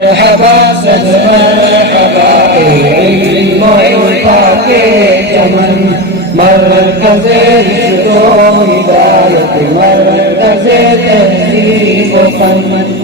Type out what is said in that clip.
मरहबा सद मरहबा इल्म के चमन मरकज़े इश्क़ व हिदायत मरकज़े तहज़ीब व फन